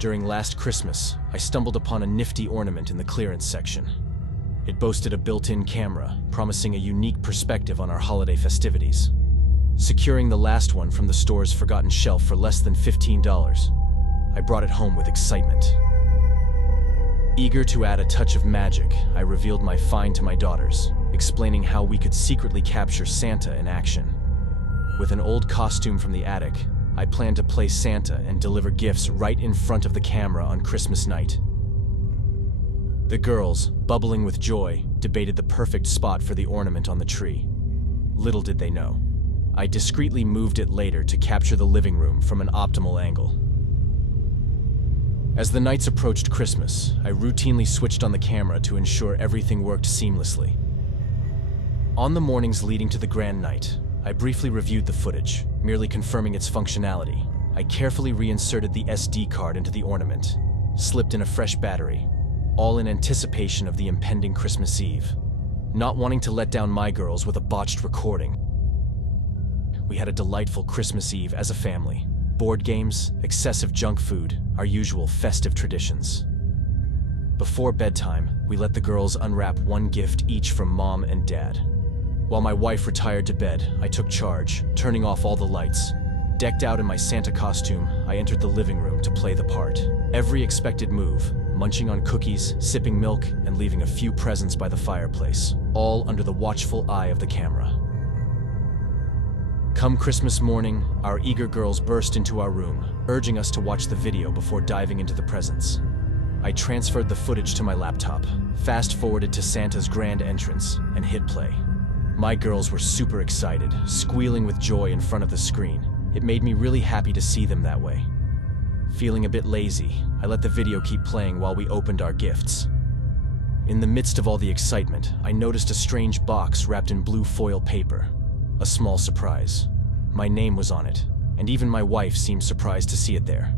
During last Christmas, I stumbled upon a nifty ornament in the clearance section. It boasted a built-in camera, promising a unique perspective on our holiday festivities. Securing the last one from the store's forgotten shelf for less than $15, I brought it home with excitement. Eager to add a touch of magic, I revealed my find to my daughters, explaining how we could secretly capture Santa in action. With an old costume from the attic, I planned to play Santa and deliver gifts right in front of the camera on Christmas night. The girls, bubbling with joy, debated the perfect spot for the ornament on the tree. Little did they know, I discreetly moved it later to capture the living room from an optimal angle. As the nights approached Christmas, I routinely switched on the camera to ensure everything worked seamlessly. On the mornings leading to the grand night, I briefly reviewed the footage, merely confirming its functionality. I carefully reinserted the SD card into the ornament, slipped in a fresh battery, all in anticipation of the impending Christmas Eve. Not wanting to let down my girls with a botched recording, we had a delightful Christmas Eve as a family. Board games, excessive junk food, our usual festive traditions. Before bedtime, we let the girls unwrap one gift each from Mom and Dad. While my wife retired to bed, I took charge, turning off all the lights. Decked out in my Santa costume, I entered the living room to play the part. Every expected move, munching on cookies, sipping milk, and leaving a few presents by the fireplace, all under the watchful eye of the camera. Come Christmas morning, our eager girls burst into our room, urging us to watch the video before diving into the presents. I transferred the footage to my laptop, fast-forwarded to Santa's grand entrance, and hit play. My girls were super excited, squealing with joy in front of the screen. It made me really happy to see them that way. Feeling a bit lazy, I let the video keep playing while we opened our gifts. In the midst of all the excitement, I noticed a strange box wrapped in blue foil paper. A small surprise. My name was on it, and even my wife seemed surprised to see it there.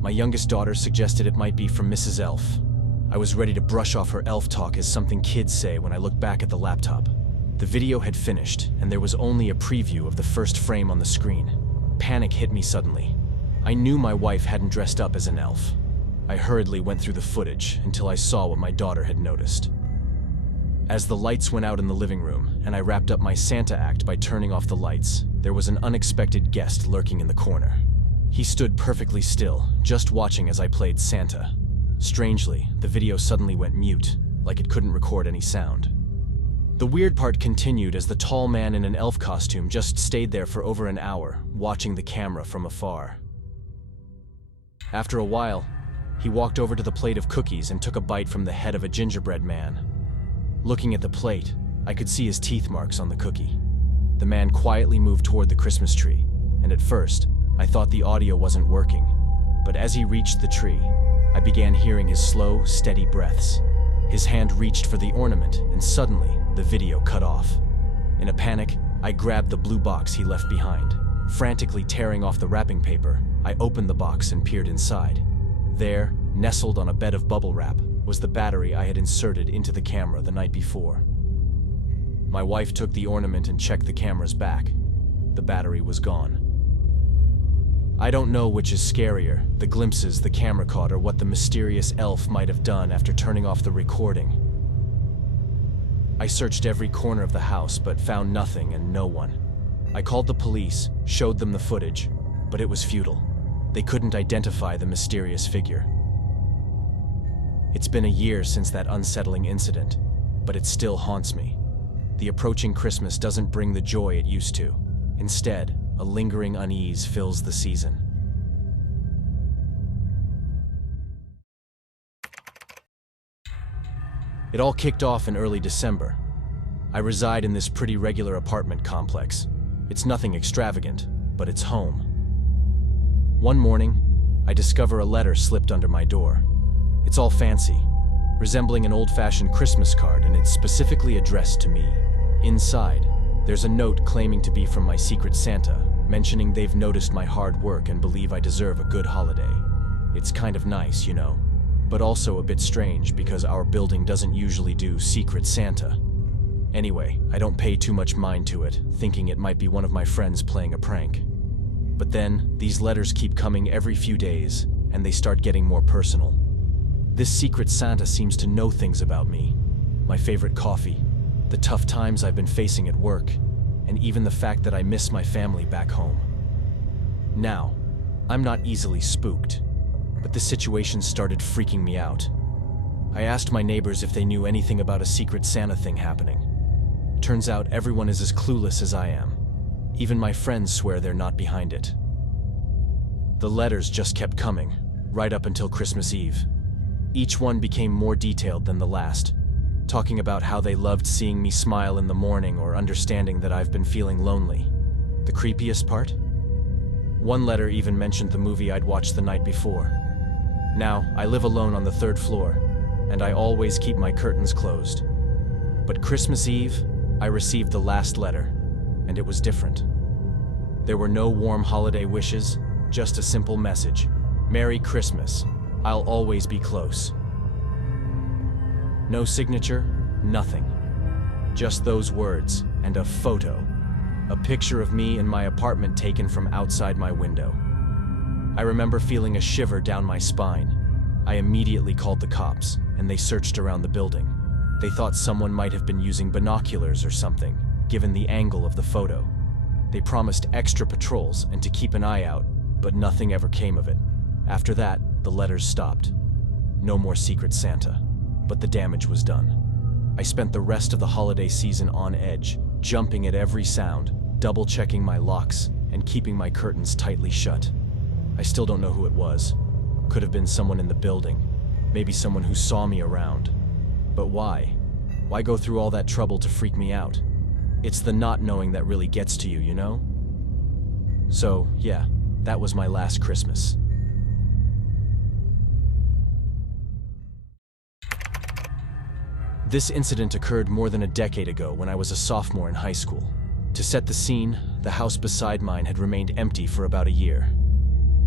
My youngest daughter suggested it might be from Mrs. Elf. I was ready to brush off her elf talk as something kids say when I looked back at the laptop. The video had finished, and there was only a preview of the first frame on the screen. Panic hit me suddenly. I knew my wife hadn't dressed up as an elf. I hurriedly went through the footage until I saw what my daughter had noticed. As the lights went out in the living room, and I wrapped up my Santa act by turning off the lights, there was an unexpected guest lurking in the corner. He stood perfectly still, just watching as I played Santa. Strangely, the video suddenly went mute, like it couldn't record any sound. The weird part continued as the tall man in an elf costume just stayed there for over an hour, watching the camera from afar. After a while, he walked over to the plate of cookies and took a bite from the head of a gingerbread man. Looking at the plate, I could see his teeth marks on the cookie. The man quietly moved toward the Christmas tree, and at first, I thought the audio wasn't working. But as he reached the tree, I began hearing his slow, steady breaths. His hand reached for the ornament, and suddenly, the video cut off. In a panic, I grabbed the blue box he left behind. Frantically tearing off the wrapping paper, I opened the box and peered inside. There, nestled on a bed of bubble wrap, was the battery I had inserted into the camera the night before. My wife took the ornament and checked the camera's back. The battery was gone. I don't know which is scarier, the glimpses the camera caught or what the mysterious elf might have done after turning off the recording. I searched every corner of the house but found nothing and no one. I called the police, showed them the footage, but it was futile. They couldn't identify the mysterious figure. It's been a year since that unsettling incident, but it still haunts me. The approaching Christmas doesn't bring the joy it used to. Instead, a lingering unease fills the season. It all kicked off in early December. I reside in this pretty regular apartment complex. It's nothing extravagant, but it's home. One morning, I discover a letter slipped under my door. It's all fancy, resembling an old-fashioned Christmas card, and it's specifically addressed to me. Inside, there's a note claiming to be from my secret Santa, mentioning they've noticed my hard work and believe I deserve a good holiday. It's kind of nice, you know, but also a bit strange because our building doesn't usually do Secret Santa. Anyway, I don't pay too much mind to it, thinking it might be one of my friends playing a prank. But then, these letters keep coming every few days, and they start getting more personal. This secret Santa seems to know things about me, my favorite coffee, the tough times I've been facing at work, and even the fact that I miss my family back home. Now, I'm not easily spooked, but the situation started freaking me out. I asked my neighbors if they knew anything about a secret Santa thing happening. Turns out everyone is as clueless as I am. Even my friends swear they're not behind it. The letters just kept coming, right up until Christmas Eve. Each one became more detailed than the last, talking about how they loved seeing me smile in the morning or understanding that I've been feeling lonely. The creepiest part? One letter even mentioned the movie I'd watched the night before. Now, I live alone on the 3rd floor, and I always keep my curtains closed. But Christmas Eve, I received the last letter, and it was different. There were no warm holiday wishes, just a simple message. Merry Christmas. I'll always be close. No signature, nothing. Just those words and a photo. A picture of me in my apartment taken from outside my window. I remember feeling a shiver down my spine. I immediately called the cops, and they searched around the building. They thought someone might have been using binoculars or something, given the angle of the photo. They promised extra patrols and to keep an eye out, but nothing ever came of it. After that, the letters stopped. No more Secret Santa, but the damage was done. I spent the rest of the holiday season on edge, jumping at every sound, double-checking my locks, and keeping my curtains tightly shut. I still don't know who it was. Could have been someone in the building, maybe someone who saw me around. But why? Why go through all that trouble to freak me out? It's the not knowing that really gets to you, you know? So, yeah, that was my last Christmas. This incident occurred more than a decade ago when I was a sophomore in high school. To set the scene, the house beside mine had remained empty for about a year.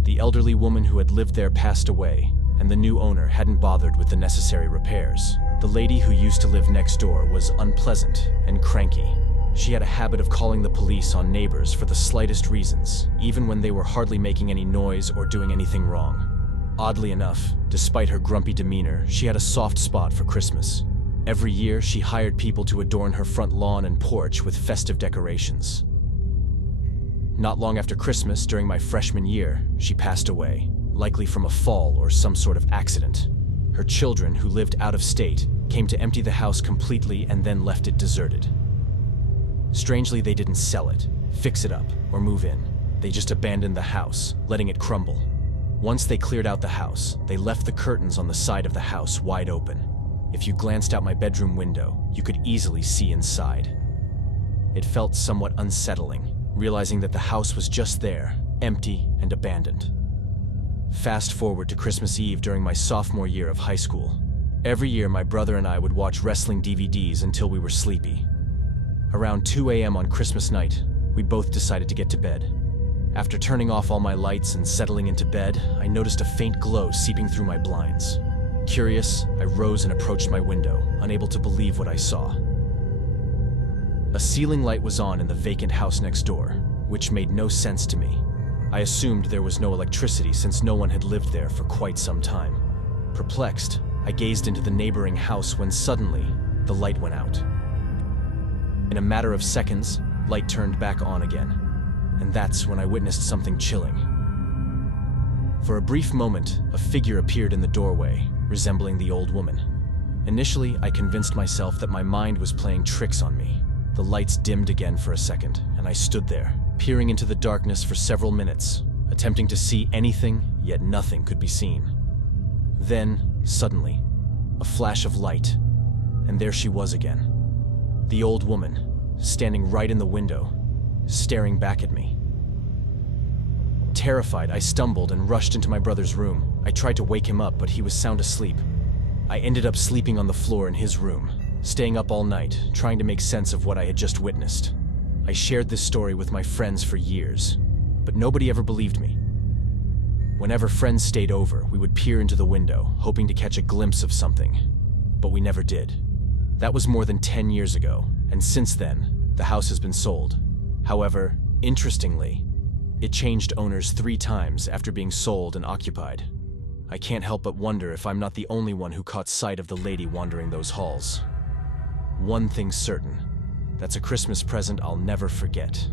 The elderly woman who had lived there passed away, and the new owner hadn't bothered with the necessary repairs. The lady who used to live next door was unpleasant and cranky. She had a habit of calling the police on neighbors for the slightest reasons, even when they were hardly making any noise or doing anything wrong. Oddly enough, despite her grumpy demeanor, she had a soft spot for Christmas. Every year, she hired people to adorn her front lawn and porch with festive decorations. Not long after Christmas, during my freshman year, she passed away, likely from a fall or some sort of accident. Her children, who lived out of state, came to empty the house completely and then left it deserted. Strangely, they didn't sell it, fix it up, or move in. They just abandoned the house, letting it crumble. Once they cleared out the house, they left the curtains on the side of the house wide open. If you glanced out my bedroom window, you could easily see inside. It felt somewhat unsettling, realizing that the house was just there, empty and abandoned. Fast forward to Christmas Eve during my sophomore year of high school. Every year, my brother and I would watch wrestling DVDs until we were sleepy. Around 2 a.m. on Christmas night, we both decided to get to bed. After turning off all my lights and settling into bed, I noticed a faint glow seeping through my blinds. Curious, I rose and approached my window, unable to believe what I saw. A ceiling light was on in the vacant house next door, which made no sense to me. I assumed there was no electricity since no one had lived there for quite some time. Perplexed, I gazed into the neighboring house when suddenly, the light went out. In a matter of seconds, light turned back on again, and that's when I witnessed something chilling. For a brief moment, a figure appeared in the doorway, resembling the old woman. Initially, I convinced myself that my mind was playing tricks on me. The lights dimmed again for a second, and I stood there, peering into the darkness for several minutes, attempting to see anything, yet nothing could be seen. Then, suddenly, a flash of light, and there she was again. The old woman, standing right in the window, staring back at me. Terrified, I stumbled and rushed into my brother's room. I tried to wake him up, but he was sound asleep. I ended up sleeping on the floor in his room, staying up all night, trying to make sense of what I had just witnessed. I shared this story with my friends for years, but nobody ever believed me. Whenever friends stayed over, we would peer into the window, hoping to catch a glimpse of something, but we never did. That was more than 10 years ago, and since then, the house has been sold. However, interestingly, it changed owners 3 times after being sold and occupied. I can't help but wonder if I'm not the only one who caught sight of the lady wandering those halls. One thing's certain, that's a Christmas present I'll never forget.